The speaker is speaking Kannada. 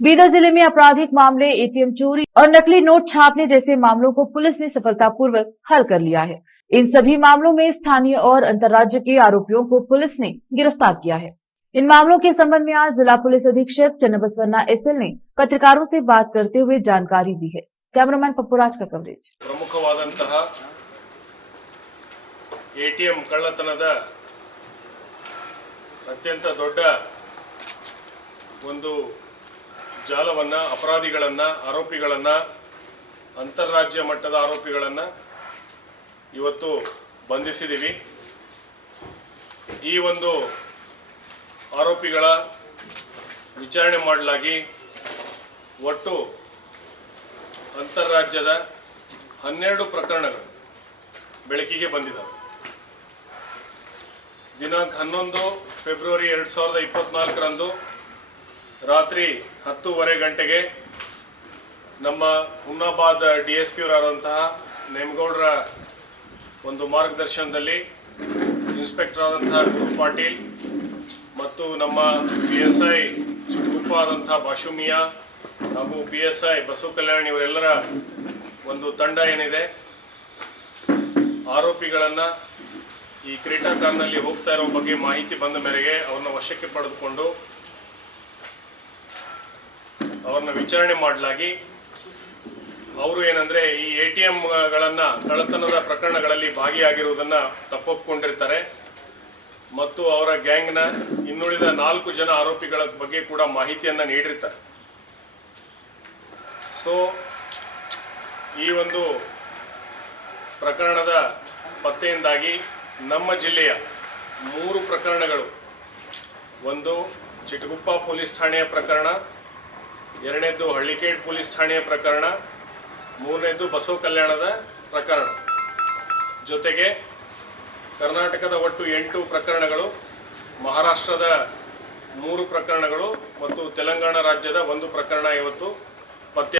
बीदर जिले में आपराधिक मामले, एटीएम चोरी और नकली नोट छापने जैसे मामलों को पुलिस ने सफलतापूर्वक हल कर लिया है। इन सभी मामलों में स्थानीय और अंतर्राज्य के आरोपियों को पुलिस ने गिरफ्तार किया है। इन मामलों के संबंध में आज जिला पुलिस अधीक्षक चन्नबसवन्ना एसएल ने पत्रकारों से बात करते हुए जानकारी दी है। कैमरामैन पप्पूराज का कवरेज। प्रमुखवाದಂತಹ एटीएम ಕಳ್ಳತನದ ಅತ್ಯಂತ ದೊಡ್ಡ ಒಂದು ಜಾಲವನ್ನ ಅಪರಾಧಿಗಳನ್ನ ಆರೋಪಿಗಳನ್ನ ಅಂತರರಾಜ್ಯ ಮಟ್ಟದ ಆರೋಪಿಗಳನ್ನ ಇವತ್ತು ಬಂಧಿಸಿದೀವಿ। ಈ ಒಂದು ಆರೋಪಿಗಳ ವಿಚಾರಣೆ ಮಾಡಲಾಗಿ ಒಟ್ಟು ಅಂತರರಾಜ್ಯದ 12 ಪ್ರಕರಣಗಳು ಬೆಳಕಿಗೆ ಬಂದಿದ್ದಾವೆ। ದಿನಾಂಕ 11 ಫೆಬ್ರವರಿ 2024 ರಂದು ರಾತ್ರಿ 10:30 ಗಂಟೆಗೆ ನಮ್ಮ ಹುಮ್ನಾಬಾದ್ ಡಿಎಸ್ಪಿ ಅವರಾದಂತಹ ನೇಮಗೌಡರ ಒಂದು ಮಾರ್ಗದರ್ಶನದಲ್ಲಿ ಇನ್ಸ್ಪೆಕ್ಟರ್ ಆದಂತಹ ಗುರು ಪಾಟೀಲ್ ಮತ್ತು ನಮ್ಮ ಪಿಎಸ್ಐ ಚಿಟಗುಪ್ಪ ಆದಂತಹ ಬಾಶುಮಿಯಾ ಹಾಗೂ ಪಿಎಸ್ಐ ಬಸವ ಕಲ್ಯಾಣ್ ಇವರೆಲ್ಲರ ಒಂದು ತಂಡ ಏನಿದೆ ಆರೋಪಿಗಳನ್ನು ಈ ಕ್ರೀಟಾ ಕಾರ್ನಲ್ಲಿ ಹೋಗ್ತಾ ಇರೋ ಬಗ್ಗೆ ಮಾಹಿತಿ ಬಂದ ಮೇರೆಗೆ ಅವರನ್ನು ವಶಕ್ಕೆ ಪಡೆದುಕೊಂಡು ಅವರನ್ನು ವಿಚಾರಣೆ ಮಾಡಲಾಗಿ ಅವರು ಏನಂದ್ರೆ ಈ ಎಟಿಎಂಗಳನ್ನು ಕಳ್ಳತನದ ಪ್ರಕರಣಗಳಲ್ಲಿ ಭಾಗಿಯಾಗಿರುವುದನ್ನು ತಪ್ಪೊಪ್ಪಿಕೊಂಡಿರ್ತಾರೆ ಮತ್ತು ಅವರ ಗ್ಯಾಂಗ್ನ ಇನ್ನುಳಿದ 4 ಜನ ಆರೋಪಿಗಳ ಬಗ್ಗೆ ಕೂಡ ಮಾಹಿತಿಯನ್ನು ನೀಡಿರ್ತಾರೆ। ಸೊ ಈ ಒಂದು ಪ್ರಕರಣದ ಪತ್ತೆಯಿಂದಾಗಿ ನಮ್ಮ ಜಿಲ್ಲೆಯ 3 ಪ್ರಕರಣಗಳು, ಒಂದು ಚಿಟಗುಪ್ಪ ಪೊಲೀಸ್ ಠಾಣೆಯ ಪ್ರಕರಣ, ಎರಡನೇದು ಹಳ್ಳಿಕೇಡ್ ಪೊಲೀಸ್ ಠಾಣೆಯ ಪ್ರಕರಣ, ಮೂರನೇದು ಬಸವ ಕಲ್ಯಾಣದ ಪ್ರಕರಣ, ಜೊತೆಗೆ ಕರ್ನಾಟಕದ ಒಟ್ಟು 8 ಪ್ರಕರಣಗಳು, ಮಹಾರಾಷ್ಟ್ರದ 3 ಪ್ರಕರಣಗಳು ಮತ್ತು ತೆಲಂಗಾಣ ರಾಜ್ಯದ 1 ಪ್ರಕರಣ ಇವತ್ತು